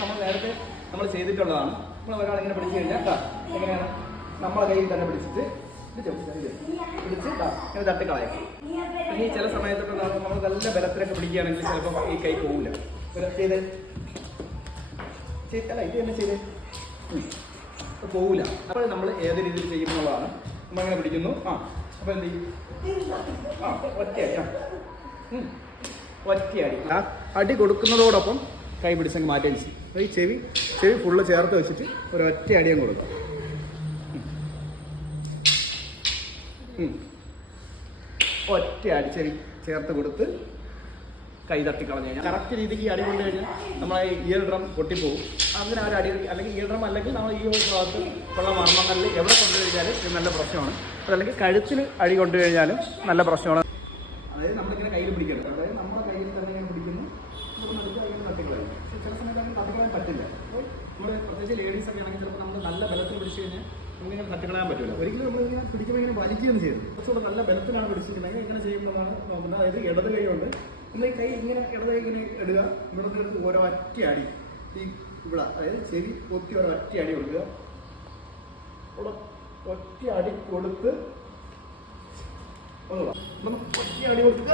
നമ്മൾ നേരത്തെ നമ്മൾ ചെയ്തിട്ടുള്ളതാണ്. നമ്മൾ ഒരാളിങ്ങനെ പിടിച്ചു കഴിഞ്ഞാൽ എങ്ങനെയാണ് നമ്മളെ കയ്യിൽ തന്നെ പിടിച്ചിട്ട് പിടിച്ച് ഇങ്ങനെ തട്ടിക്കളയാം. ഈ ചില സമയത്തൊക്കെ നമ്മൾ നല്ല ബലത്തിലൊക്കെ പിടിക്കുകയാണെങ്കിൽ ചിലപ്പോൾ ഈ കൈ പോകില്ല. ചെയ്ത് അല്ല ഇത് തന്നെ ചെയ്ത് പോകില്ല. അപ്പോൾ നമ്മൾ ഏത് രീതിയിൽ ചെയ്യുന്നുള്ളതാണ്. നമ്മളിങ്ങനെ പിടിക്കുന്നു. അപ്പോൾ എന്ത് ചെയ്യും? ഒറ്റയടി ഒറ്റയടി അടി കൊടുക്കുന്നതോടൊപ്പം കൈ പിടിച്ചങ്ങ് മാറ്റുകയും ചെയ്യും. അപ്പോൾ ഈ ചെവി ഫുള്ള് ചേർത്ത് വെച്ചിട്ട് ഒരു ഒറ്റ അടിയും കൊടുക്കാം. ഒറ്റ അടി ചെവി ചേർത്ത് കൊടുത്ത് കൈ തട്ടിക്കളഞ്ഞു കഴിഞ്ഞാൽ കറക്റ്റ് രീതിക്ക് അടി കൊണ്ടു കഴിഞ്ഞാൽ നമ്മളെ ഇയർ ഡ്രം പൊട്ടിപ്പോകും. അങ്ങനെ ഒരു അടി അല്ലെങ്കിൽ ഇയർ ഡ്രം അല്ലെങ്കിൽ നമ്മൾ ഈ ഒരു ഭാഗത്ത് ഉള്ള മർമ്മങ്ങളിൽ എവിടെ കൊണ്ടുകഴിഞ്ഞാലും ഇത് നല്ല പ്രശ്നമാണ്. അതല്ലെങ്കിൽ കഴുത്തിൽ അടി കൊണ്ടു കഴിഞ്ഞാലും നല്ല പ്രശ്നമാണ്. അതായത് നമ്മളിങ്ങനെ കയ്യിൽ പിടിക്കണം. അതായത് നമ്മുടെ കയ്യിൽ തന്നെ ഇങ്ങനെ പിടിക്കുന്നു, ഇങ്ങനെ തട്ടിക്കളയും. ചില സമയത്ത് അങ്ങനെ തട്ടിക്കളയാൻ പറ്റില്ല. അപ്പോൾ നമ്മൾ പ്രത്യേകിച്ച് ലേഡീസൊക്കെ ആണെങ്കിൽ ചിലപ്പോൾ നമ്മൾ നല്ല ബലത്തിൽ പിടിച്ചു കഴിഞ്ഞാൽ ഇങ്ങനെ തട്ടിക്കളയാൻ പറ്റില്ല. ഒരിക്കലും നമ്മളിങ്ങനെ പിടിക്കുമ്പോൾ ഇങ്ങനെ വലിക്കുകയൊന്നും ചെയ്തു. കുറച്ചുകൂടെ നല്ല ബലത്തിലാണ് പിടിച്ചിട്ടുണ്ടെങ്കിൽ ഇങ്ങനെ ചെയ്യുമ്പോഴാണ് നോക്കുന്നത്. അതായത് ഇടത് കൈ കൊണ്ട് നമ്മൾ ഈ കൈ ഇങ്ങനെ ഇടത് കൈ ഇങ്ങനെ ഇടുക. ഇവിടുന്ന് എടുത്ത് ഓരോ ഒറ്റ അടി ഈ ഇവിടെ അതായത് ചെവി പൊത്തി ഓരോ ഒറ്റ അടി കൊടുക്കുക. ഇവിടെ ഒറ്റ അടി കൊടുത്ത് ഒന്നുകൂടെ ഒറ്റ അടി കൊടുക്കുക.